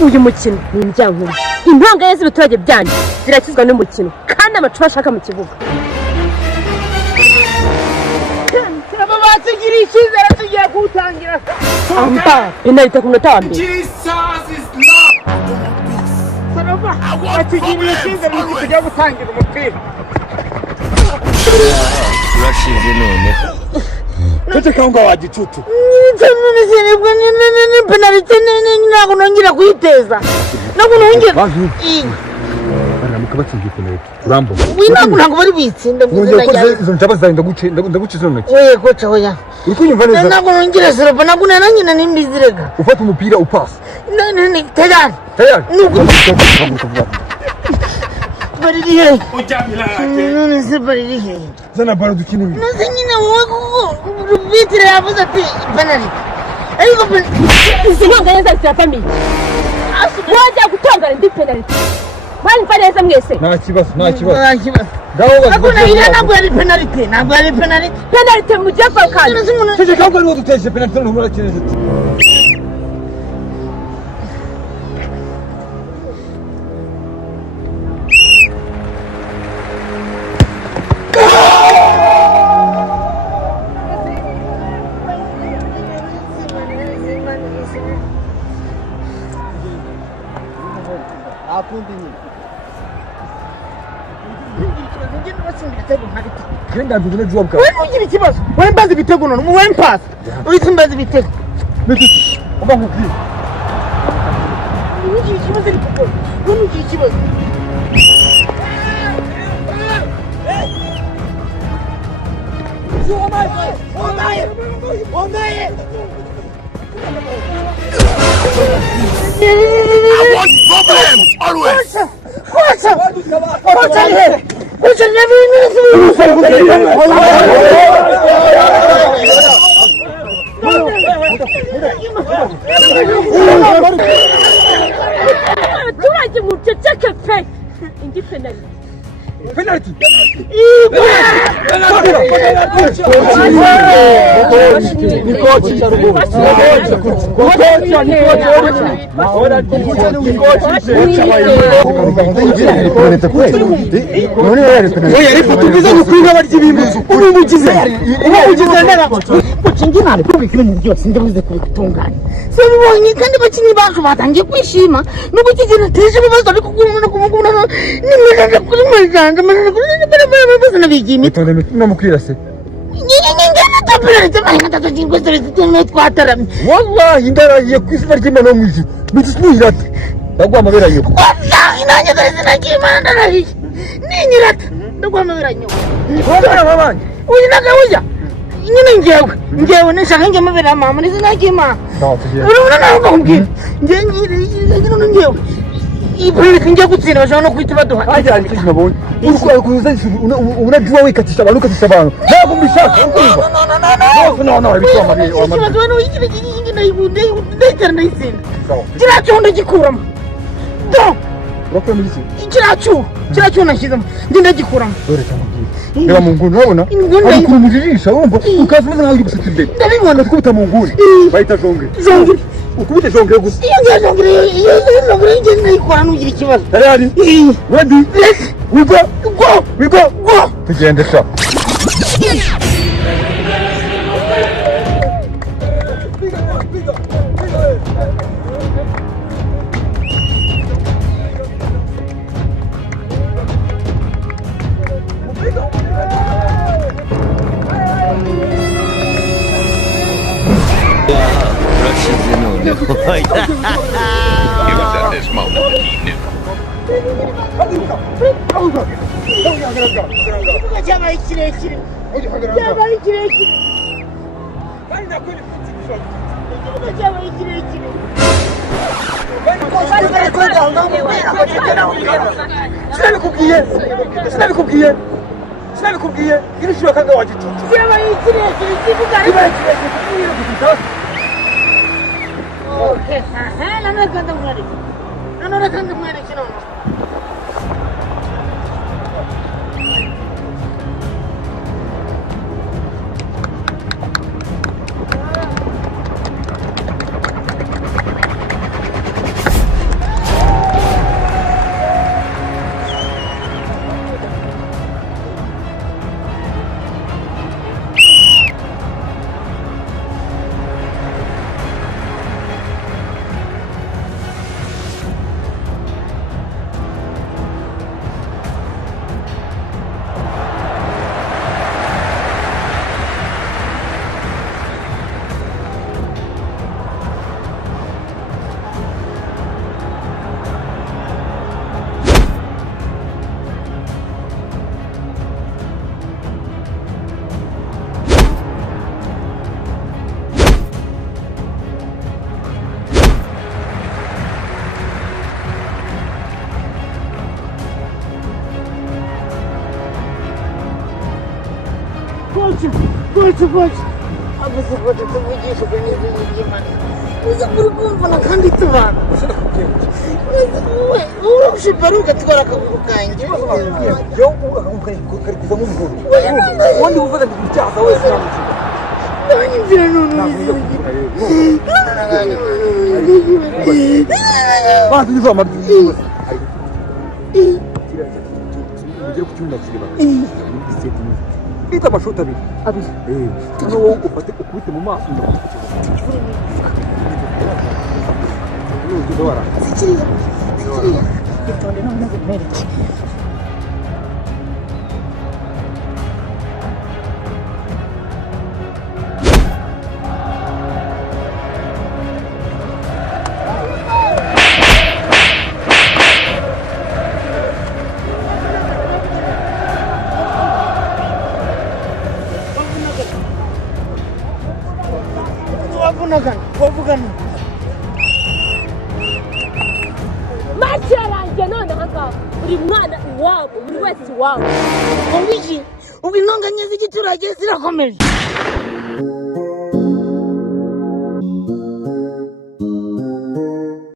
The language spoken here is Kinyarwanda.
uyu mukino ni indyankuru. Impanga y'abaturage byanyu zirakizwa n'umukino kandi amacupa ashaka mu kibuga. Aba batugiriye icyizere tugiye kuwutangira. Penaliti ku munota wa mbere. Batugiriye icyizere tugiye gutangira umupira. Urashize none. Ceceka ngo wagicucu. Nibwo ni penaliti ntabwo nongera kuyiteza. Ntabwo nongera. Baramuka batsindiye penaliti. Urambo. Ntabwo bari bitsinde. Izo njaba zawe ndaguca izo ntoki. Oye kocha oya. Uri kunyumva neza? Ntabwo nongera seropa ntabwo naranyina nimbizirega. Ufata umupira upasa. Tayari. Baririhe. None se baririhe. Zana baro dukine ibi. Nose nyine wowe kuko bitire yavuze ati penaliti. Ariko Impanga y'abaturage bamiki. Wajya gutangara indi penaliti. Mwanyumva neza mwese. Nta kibazo. Ngaho ntabwo yari penaliti. Penaliti mu gihe kwa kandi. Ceceka ngo duteje penaliti none murakireze. Kenda ndugune job ka. Wewe ugira ikibazo. Wewe mbaza ibitego none. Wewe mpasa. Uri mbaza ibitego. Niki? Uba nkubwiye. Ugira ikibazo ariko ko. Wewe ugira ikibazo. I want problems always. Kocha never Abaturage muceceke pe. Indi penaliti. Penalty. Sebibonye kandi bakinyi bacu batangiye kwishima nubwo kigena teje bibazo ariko kumuguna nimeze kuri majanja bose nabigimi Namukira se. twataramye Wallahi ndaragiye kwizina ry'Imana mu ijuru. Bitishwirata. Bagwa amabera yo. wallahi nanjye ndazina kimana ndarahiye ninyirata ndagwamabira nyo Wabara babanje. uyu nagawuya nyine ngewe nishaka njye mabera mama nizina kimana urabona nawe ukambwira ngewe ibrika njye gutsinda bashaka no kwita baduha Ajya ni kizina bonye. Uko kuza unajua wikatisha abantu. Ntabwo mbishaka. No, bitwa Maria. ikibazo wano yigire ndayitera ndayitsinda kiriya ndagikuramo do Bakora muri iki? kiriya nashyizemo ndagikuramo Dore cyamubwiye. Reba mu nguni urabona? Ari kumujijisha urumva ukaza umeze nkaho uri guseta imbere. ndabibona Kubita mu nguni. Bayita jongre. Ukubite jongre gusa. iyo jongre njye ndayikora nugira ikibazo Tayari? Ready? We go. Tugende sha. Urashize none. It was at this moment that he knew. cyabaye kirekire Sinabikubwiye. Iri shuri kandi wagicucu. cyabaye kirekire kivuga okay none kandi mwareke none Kocha. Abese kocha tuvugisha kwenye y'Imana. Uza muri kumva na kandi tubana. Wewe ushiparuka twara akaguru kanjye. Yo kari kuva mu muguru. Wandi ufata icyaha wese namushika. Nanyimvira none. Basi nizo amadu. Ugire ku cyumba kireba. Ita mashota bi. Abi. Hano wowe ufate ukubite mu maso. Sikiriya. Itonde none gumereke. Wavugana. Macharange none hanga uri mwana iwabo buri wese iwabo. Ubwo inonganya z'igiturage zirakomeje.